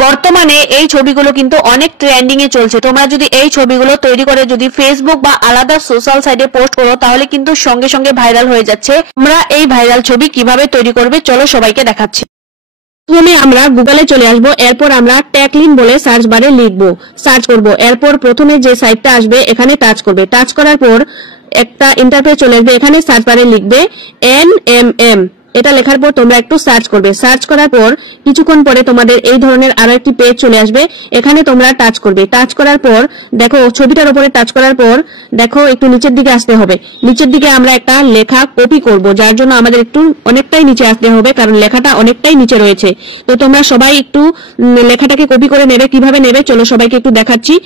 বর্তমানে এই ছবিগুলো কিন্তু অনেক ট্রেন্ডিং এ চলছে। তোমরা যদি এই ছবিগুলো তৈরি করে যদি ফেসবুক বা আলাদা সোশ্যাল সাইটে পোস্ট করো তাহলে কিন্তু সঙ্গে সঙ্গে ভাইরাল হয়ে যাচ্ছে। তোমরা এই ভাইরাল ছবি কিভাবে তৈরি করবে চলো সবাইকে দেখাচ্ছি। প্রথমে আমরা গুগলে চলে আসব, এরপর আমরা ট্যাগলাইন বলে সার্চ বারে লিখবো, সার্চ করব। এরপর প্রথমে যে সাইটটা আসবে এখানে টাচ করবে। টাচ করার পর একটা ইন্টারফেস চলে আসবে, এখানে সার্চ বারে লিখবে NMM। এটা লেখার পর তোমরা একটু সার্চ করবে। সার্চ করার পর কিছুক্ষণ পরে তোমাদের এই ধরনের আরো একটি পেজ চলে আসবে, এখানে তোমরা টাচ করবে। টাচ করার পর দেখো ছবিটার উপরে টাচ করার পর দেখো একটু নিচের দিকে আসতে হবে। নিচের দিকে আমরা একটা লেখা কপি করব, যার জন্য আমাদের একটু অনেকটাই নিচে আসতে হবে, কারণ লেখাটা অনেকটাই নিচে রয়েছে। তো তোমরা সবাই একটু লেখাটাকে কপি করে নেবে। কিভাবে নেবে চলো সবাইকে একটু দেখাচ্ছি।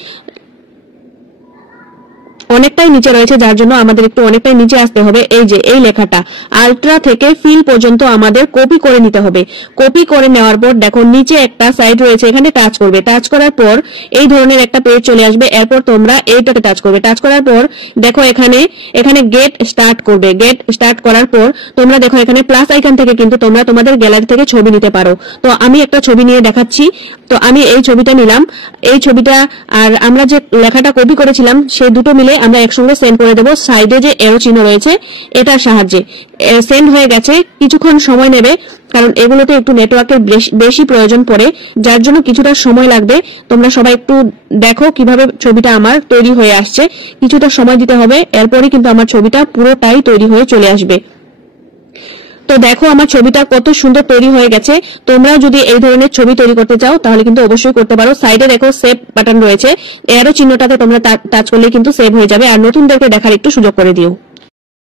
অনেকটাই নিচে রয়েছে, যার জন্য আমাদের একটু অনেকটাই নিচে আসতে হবে। এই যে এই লেখাটা আলট্রা থেকে ফিল পর্যন্ত আমাদের কপি করে নিতে হবে। কপি করে নেওয়ার পর দেখো নিচে একটা সাইট রয়েছে, এখানে টাচ করবে। টাচ করার পর এই ধরনের একটা পেজ চলে আসবে। এরপর তোমরা এইটাকে টাচ করবে। টাচ করার পর দেখো এখানে গেট স্টার্ট করবে। গেট স্টার্ট করার পর তোমরা দেখো এখানে প্লাস আইকন থেকে কিন্তু তোমরা তোমাদের গ্যালারি থেকে ছবি নিতে পারো। তো আমি একটা ছবি নিয়ে দেখাচ্ছি। তো আমি এই ছবিটা নিলাম। এই ছবিটা আর আমরা যে লেখাটা কপি করেছিলাম সেই দুটো মিলে আমরা একসঙ্গে সেন্ড করে দেব। সাইডে যে এরো চিহ্ন রয়েছে এটার সাহায্যে সেন্ড হয়ে গেছে। কিছুক্ষণ সময় নেবে, কারণ এগুলোতে একটু নেটওয়ার্কের বেশি প্রয়োজন পড়ে, যার জন্য কিছুটা সময় লাগবে। তোমরা সবাই একটু দেখো কিভাবে ছবিটা আমার তৈরি হয়ে আসছে। কিছুটা সময় দিতে হবে, এরপরই কিন্তু আমার ছবিটা পুরোটাই তৈরি হয়ে চলে আসবে। তো দেখো আমার ছবিটা কত সুন্দর তৈরি হয়ে গেছে। তোমরাও যদি এই ধরনের ছবি তৈরি করতে চাও তাহলে কিন্তু অবশ্যই করতে পারো। সাইডে দেখো সেভ বাটন রয়েছে, এরো চিহ্নটাতে তোমরা টাচ করলে কিন্তু সেভ হয়ে যাবে। আর নতুনদেরকে দেখার একটু সুযোগ করে দিও।